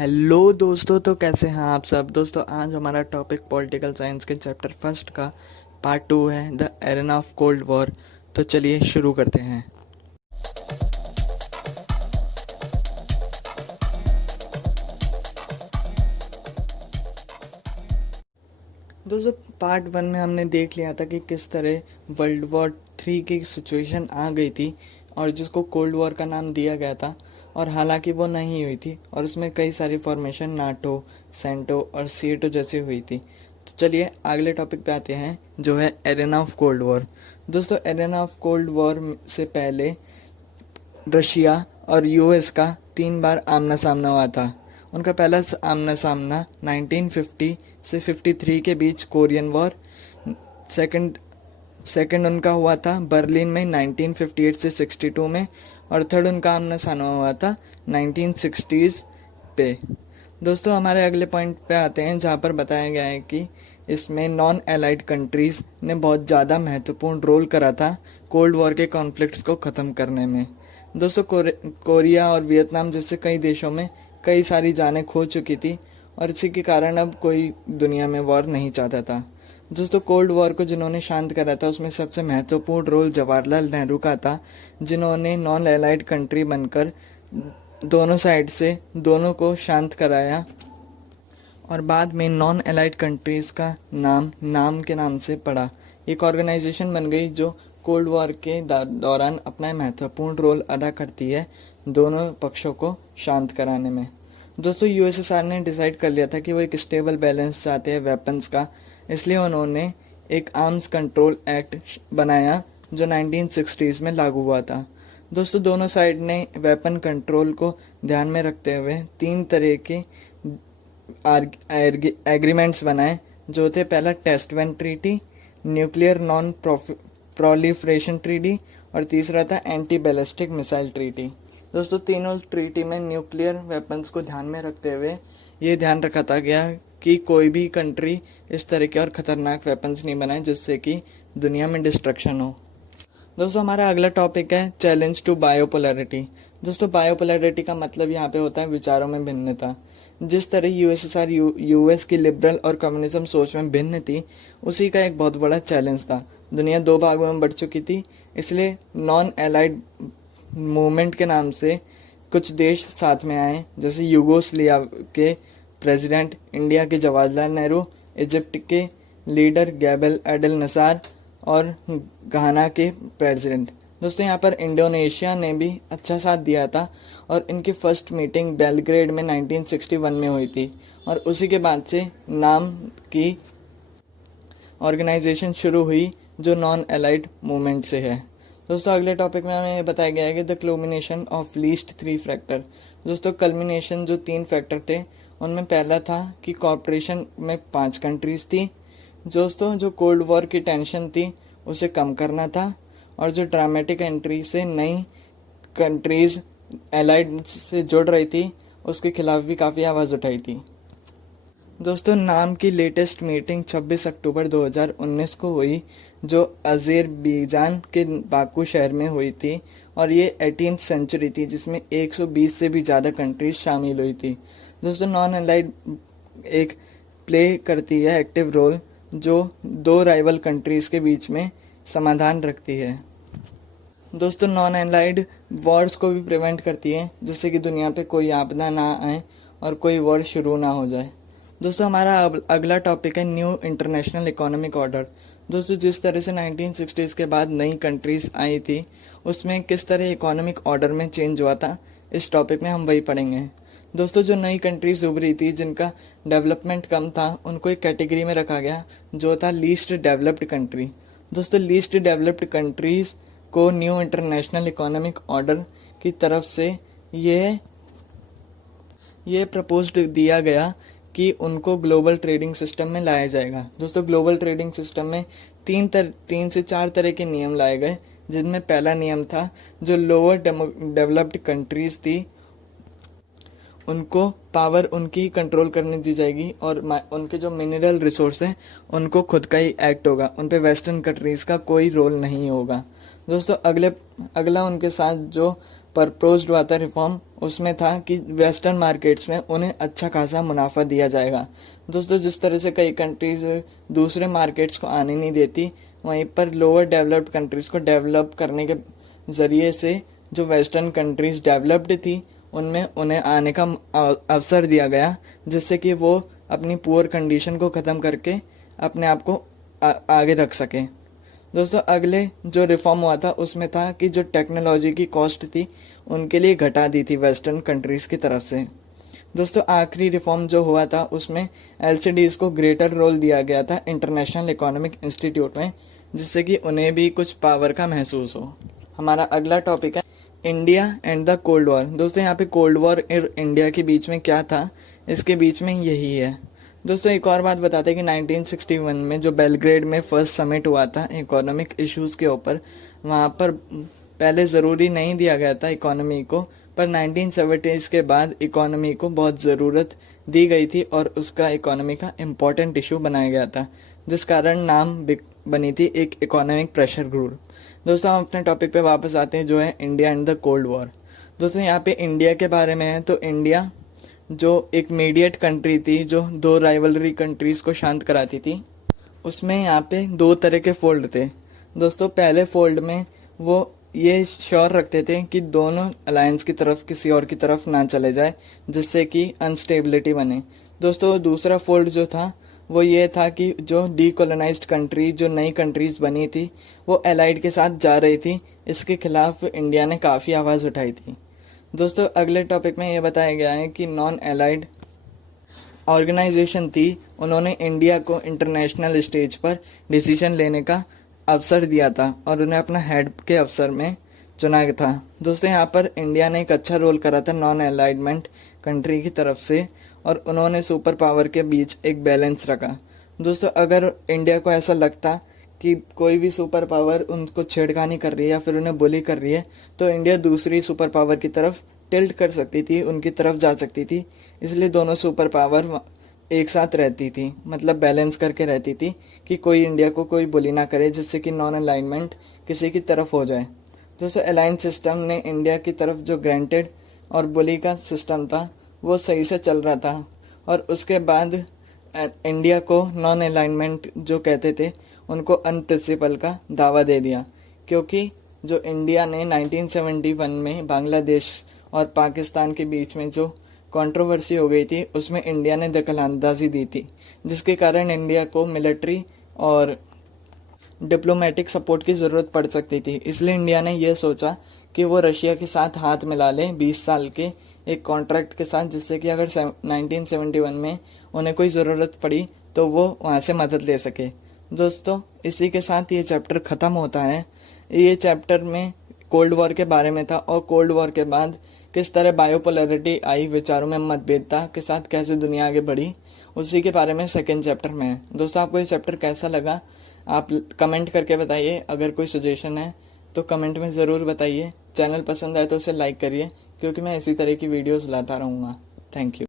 Hello दोस्तों, तो कैसे हैं आप सब। दोस्तों आज हमारा टॉपिक पॉलिटिकल साइंस के चैप्टर फर्स्ट का पार्ट 2 है, the arena of cold war. तो चलिए शुरू करते हैं। दोस्तों पार्ट 1 में हमने देख लिया था कि किस तरह वर्ल्ड वॉर 3 की सिचुएशन आ गई थी और जिसको कोल्ड वॉर का नाम दिया गया था, और हालांकि वो नहीं हुई थी और उसमें कई सारी फॉर्मेशन नाटो, सेंटो और सीएटो जैसी हुई थी। तो चलिए अगले टॉपिक पे आते हैं, जो है एरेना ऑफ कोल्ड वॉर। दोस्तों एरेना ऑफ कोल्ड वॉर से पहले रशिया और यूएस का 3 बार आमना सामना हुआ था। उनका पहला आमना सामना 1950 से 53 के बीच कोरियन वॉर, सेकंड सेकंड उनका हुआ था बर्लिन में 1958 से 62 में, और थर्ड उनका आमना सामना हुआ था 1960s पे। दोस्तों हमारे अगले पॉइंट पे आते हैं, जहाँ पर बताया गया है कि इसमें नॉन एलाइड कंट्रीज़ ने बहुत ज़्यादा महत्वपूर्ण रोल करा था कोल्ड वॉर के कॉन्फ्लिक्ट्स को ख़त्म करने में। दोस्तों कोरिया और वियतनाम जैसे कई देशों में कई सारी जानें खो चुकी थी और इसी के कारण अब कोई दुनिया में वॉर नहीं चाहता था। दोस्तों कोल्ड वॉर को जिन्होंने शांत करा था उसमें सबसे महत्वपूर्ण रोल जवाहरलाल नेहरू का था, जिन्होंने नॉन एलाइड कंट्री बनकर दोनों साइड से दोनों को शांत कराया और बाद में नॉन एलाइड कंट्रीज़ का नाम के नाम से पड़ा। एक ऑर्गेनाइजेशन बन गई जो कोल्ड वॉर के दौरान अपना महत्वपूर्ण रोल अदा करती है दोनों पक्षों को शांत कराने में। दोस्तों यूएसएसआर ने डिसाइड कर लिया था कि वो एक स्टेबल बैलेंस चाहते हैं वेपन्स का, इसलिए उन्होंने एक आर्म्स कंट्रोल एक्ट बनाया जो 1960s में लागू हुआ था। दोस्तों दोनों साइड ने वेपन कंट्रोल को ध्यान में रखते हुए 3 तरह के एग्रीमेंट्स बनाए, जो थे पहला test ban treaty, nuclear non proliferation treaty और तीसरा था एंटी बैलिस्टिक मिसाइल ट्रीटी। दोस्तों तीनों ट्रीटी में न्यूक्लियर वेपन्स को ध्यान में रखते हुए ये ध्यान रखा था गया कि कोई भी कंट्री इस तरह के और ख़तरनाक वेपन्स नहीं बनाए जिससे कि दुनिया में डिस्ट्रक्शन हो। दोस्तों हमारा अगला टॉपिक है चैलेंज टू बायोपोलैरिटी। दोस्तों बायोपोलैरिटी का मतलब यहाँ पे होता है विचारों में भिन्नता। जिस तरह यूएसएसआर यूएस की लिबरल और कम्युनिज्म सोच में भिन्न थी, उसी का एक बहुत बड़ा चैलेंज था। दुनिया 2 भागों में बढ़ चुकी थी, इसलिए नॉन एलाइड मूवमेंट के नाम से कुछ देश साथ में आए, जैसे यूगोस्लाविया के प्रेसिडेंट, इंडिया के जवाहरलाल नेहरू, इजिप्ट के लीडर गैबल एडल नसार और घाना के प्रेसिडेंट। दोस्तों यहाँ पर इंडोनेशिया ने भी अच्छा साथ दिया था और इनकी फर्स्ट मीटिंग बेलग्रेड में 1961 में हुई थी और उसी के बाद से नाम की ऑर्गेनाइजेशन शुरू हुई जो नॉन एलाइड मूवमेंट से है। दोस्तों अगले टॉपिक में हमें बताया गया है कि द क्लुमिनेशन ऑफ लीस्ट 3 फैक्टर। दोस्तों कल्मिनेशन जो 3 फैक्टर थे उनमें पहला था कि कॉर्पोरेशन में 5 कंट्रीज थी। दोस्तों जो कोल्ड वॉर की टेंशन थी उसे कम करना था, और जो ड्रामेटिक एंट्री से नई कंट्रीज एलाइड से जुड़ रही थी उसके खिलाफ भी काफ़ी आवाज़ उठाई थी। दोस्तों नाम की लेटेस्ट मीटिंग 26 अक्टूबर 2019 को हुई, जो अज़ेरबैजान के बाकू शहर में हुई थी और ये 18th सेंचुरी थी, जिसमें 120 से भी ज़्यादा कंट्रीज शामिल हुई थी। दोस्तों नॉन एलाइड एक प्ले करती है एक्टिव रोल, जो 2 राइवल कंट्रीज के बीच में समाधान रखती है। दोस्तों नॉन एलाइड वॉर्स को भी प्रिवेंट करती है, जिससे कि दुनिया पे कोई आपदा ना आए और कोई वॉर शुरू ना हो जाए। दोस्तों हमारा अगला टॉपिक है न्यू इंटरनेशनल इकोनॉमिक ऑर्डर। दोस्तों जिस तरह से 1960s के बाद नई कंट्रीज आई थी, उसमें किस तरह इकोनॉमिक ऑर्डर में चेंज हुआ था, इस टॉपिक में हम वही पढ़ेंगे। दोस्तों जो नई कंट्रीज उभरी थी जिनका डेवलपमेंट कम था, उनको एक कैटेगरी में रखा गया जो था लीस्ट डेवलप्ड कंट्री। दोस्तों लीस्ट डेवलप्ड कंट्रीज को न्यू इंटरनेशनल इकोनॉमिक ऑर्डर की तरफ से ये प्रपोज्ड दिया गया कि उनको ग्लोबल ट्रेडिंग सिस्टम में लाया जाएगा। दोस्तों ग्लोबल ट्रेडिंग सिस्टम में 3 से 4 तरह के नियम लाए गए, जिनमें पहला नियम था जो लोअर डेवलप्ड कंट्रीज थी उनको पावर उनकी कंट्रोल करने दी जाएगी और उनके जो मिनरल रिसोर्स हैं उनको खुद का ही एक्ट होगा, उन पे वेस्टर्न कंट्रीज़ का कोई रोल नहीं होगा। दोस्तों अगला उनके साथ जो प्रपोज्ड हुआ था रिफॉर्म, उसमें था कि वेस्टर्न मार्केट्स में उन्हें अच्छा खासा मुनाफा दिया जाएगा। दोस्तों, जिस तरह से कई कंट्रीज दूसरे मार्केट्स को आने नहीं देती, वहीं पर लोअर डेवलप्ड कंट्रीज को डेवलप करने के ज़रिए से जो वेस्टर्न कंट्रीज डेवलप्ड थी उनमें उन्हें आने का अवसर दिया गया, जिससे कि वो अपनी पुअर कंडीशन को ख़त्म करके अपने आप को आगे रख सकें। दोस्तों, अगले जो रिफॉर्म हुआ था उसमें था कि जो टेक्नोलॉजी की कॉस्ट थी उनके लिए घटा दी थी वेस्टर्न कंट्रीज़ की तरफ से। दोस्तों, आखिरी रिफॉर्म जो हुआ था उसमें एलसीडीज को ग्रेटर रोल दिया गया था इंटरनेशनल इकोनॉमिक इंस्टीट्यूट में, जिससे कि उन्हें भी कुछ पावर का महसूस हो। हमारा अगला टॉपिक है India and the cold war. दोस्तों, यहाँ पे कोल्ड वॉर और इंडिया के बीच में क्या था, इसके बीच में यही है। दोस्तों, एक और बात बताते हैं कि 1961 में जो बेलग्रेड में फर्स्ट समिट हुआ था इकोनॉमिक इश्यूज़ के ऊपर, वहाँ पर पहले ज़रूरी नहीं दिया गया था इकोनॉमी को, पर 1970s के बाद इकोनॉमी को बहुत ज़रूरत दी गई थी और उसका इकोनॉमी का इम्पॉर्टेंट इशू बनाया गया था, जिस कारण नाम बनी थी एक इकोनॉमिक प्रेशर ग्रुप। दोस्तों, हम अपने टॉपिक पे वापस आते हैं जो है India and the cold war. दोस्तों, यहाँ पे इंडिया के बारे में है तो इंडिया जो एक मीडिएट कंट्री थी जो दो राइवलरी कंट्रीज़ को शांत कराती थी, उसमें यहाँ पे दो तरह के फोल्ड थे। दोस्तों, पहले फोल्ड में वो ये श्योर रखते थे कि दोनों अलायंस की तरफ किसी और की तरफ ना चले जाए, जिससे कि अनस्टेबिलिटी बने। दोस्तों, दूसरा फोल्ड जो था वो ये था कि जो डीकोलोनाइज्ड कंट्री, जो नई कंट्रीज बनी थी, वो एलाइड के साथ जा रही थी, इसके खिलाफ इंडिया ने काफ़ी आवाज़ उठाई थी। दोस्तों, अगले टॉपिक में ये बताया गया है कि नॉन एलाइड ऑर्गेनाइजेशन थी, उन्होंने इंडिया को इंटरनेशनल स्टेज पर डिसीजन लेने का अवसर दिया था और उन्हें अपना हेड के अवसर में चुना गया था। दोस्तों, यहाँ पर इंडिया ने एक अच्छा रोल करा था नॉन अलाइनमेंट कंट्री की तरफ से, और उन्होंने सुपर पावर के बीच एक बैलेंस रखा। दोस्तों, अगर इंडिया को ऐसा लगता कि कोई भी सुपर पावर उनको छेड़खानी कर रही है या फिर उन्हें बुली कर रही है, तो इंडिया दूसरी सुपर पावर की तरफ टिल्ट कर सकती थी, उनकी तरफ जा सकती थी। इसलिए दोनों सुपर पावर एक साथ रहती थी, मतलब बैलेंस करके रहती थी कि कोई इंडिया को कोई बुली ना करे, जिससे कि नॉन अलाइनमेंट किसी की तरफ हो जाए। दोस्तों, अलायंस सिस्टम ने इंडिया की तरफ जो ग्रांटेड और बुली का सिस्टम था वो सही से चल रहा था, और उसके बाद इंडिया को नॉन अलाइनमेंट जो कहते थे उनको अनप्रिंसिपल का दावा दे दिया, क्योंकि जो इंडिया ने 1971 में बांग्लादेश और पाकिस्तान के बीच में जो कंट्रोवर्सी हो गई थी उसमें इंडिया ने दखलंदाजी दी थी, जिसके कारण इंडिया को मिलिट्री और डिप्लोमेटिक सपोर्ट की ज़रूरत पड़ सकती थी। इसलिए इंडिया ने यह सोचा कि वो रशिया के साथ हाथ मिला ले 20 साल के एक कॉन्ट्रैक्ट के साथ, जिससे कि अगर 1971 में उन्हें कोई ज़रूरत पड़ी तो वो वहाँ से मदद ले सके। दोस्तों, इसी के साथ ये चैप्टर ख़त्म होता है। ये चैप्टर में कोल्ड वॉर के बारे में था और कोल्ड वॉर के बाद किस तरह बायोपोलैरिटी आई, विचारों में मतभेदता के साथ कैसे दुनिया आगे बढ़ी, उसी के बारे में सेकेंड चैप्टर में है। दोस्तों, आपको ये चैप्टर कैसा लगा आप कमेंट करके बताइए। अगर कोई सजेशन है तो कमेंट में ज़रूर बताइए। चैनल पसंद आए तो उसे लाइक करिए, क्योंकि मैं इसी तरह की वीडियोस लाता रहूँगा। Thank you.